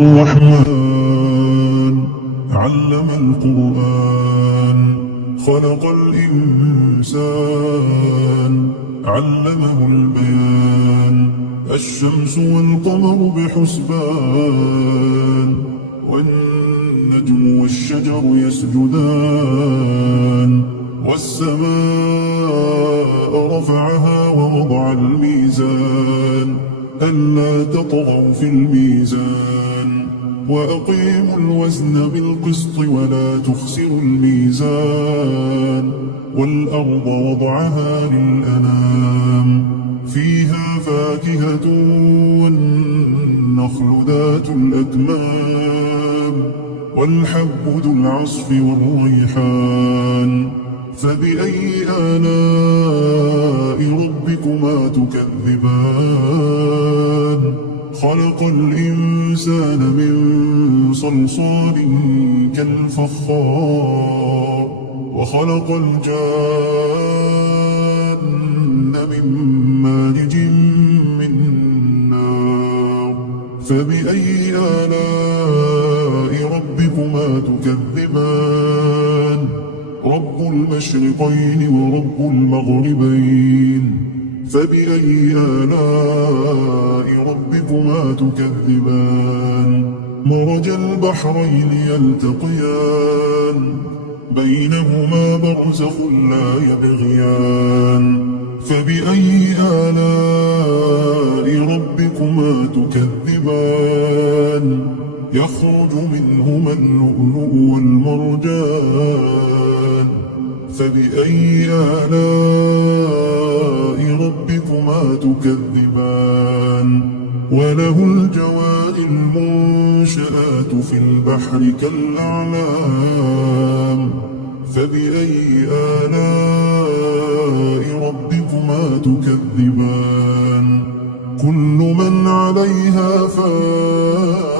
الرحمن علم القرآن خلق الإنسان علمه البيان الشمس والقمر بحسبان والنجم والشجر يسجدان والسماء رفعها ووضع الميزان ألا تطغوا في الميزان وأقيموا الوزن بالقسط ولا تخسروا الميزان والأرض وضعها للأنام فيها فاكهة والنخل ذات الأكمام والحب ذو العصف والريحان فبأي آلاء ربكما تكذبان خلق الإنسان من صلصال كالفخار وخلق الجان من مارج من نار فبأي آلاء ربكما تكذبان رب المشرقين ورب المغربين فبأي آلاء ربكما تكذبان مرج البحرين يلتقيان بينهما برزخ لا يبغيان فبأي آلاء ربكما تكذبان يخرج منهما اللؤلؤ والمرجان فبأي آلاء ربكما تكذبان وله الجوار المنشآت في البحر كالأعلام فبأي آلاء ربكما تكذبان كل من عليها فان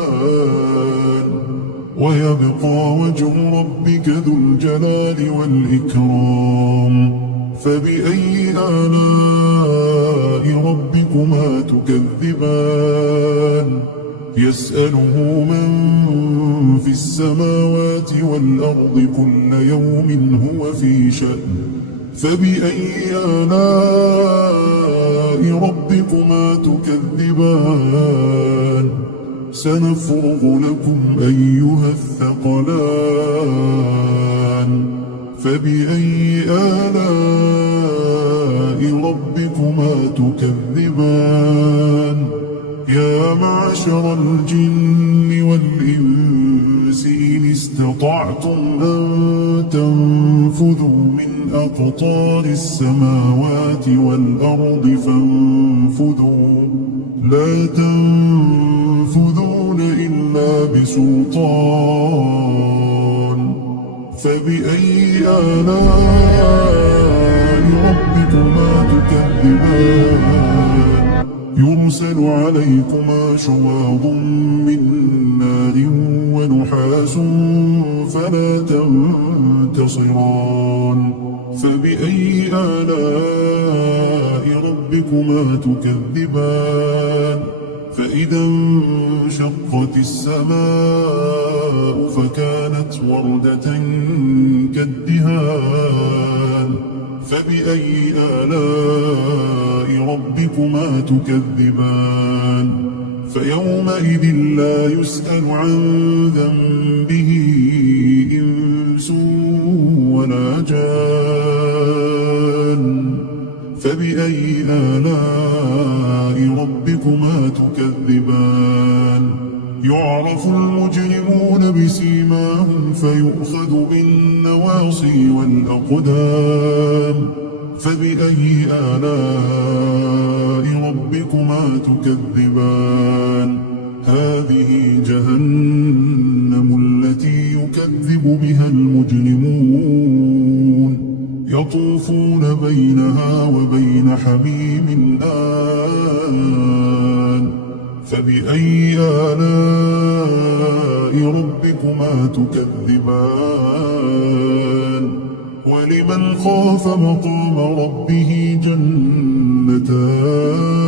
ويبقى وجه ربك ذو الجلال والإكرام فبأي آلاء ربكما تكذبان يسأله من في السماوات والأرض كل يوم هو في شأن فبأي آلاء ربكما تكذبان سنفرغ لكم أيها الثقلان فبأي آلاء ربكما تكذبان يا معشر الجن والإنس إن استطعتم أن تنفذوا من أقطار السماوات والأرض فانفذوا لا تنفذون إلا بسلطان فبأي آلاء ربكما تكذبان يرسل عليكما شواظ من نار ونحاس فلا تنتصران فبأي آلاء ربكما تكذبان فإذا انشقت السماء فكانت وردة كالدهان فبأي آلاء ربكما تكذبان فيومئذ لا يسأل عن ذنبه إنس ولا جان فبأي آلاء ربكما تكذبان يعرف المجرمون بسيماهم فيؤخذ بالنواصي والأقدام فبأي آلاء ربكما تكذبان هذه جهنم التي يكذب بها المجرمون يطوفون بينها وبين حميم آن فبأي آلاء ربكما تكذبان ولمن خاف مقام ربه جنتان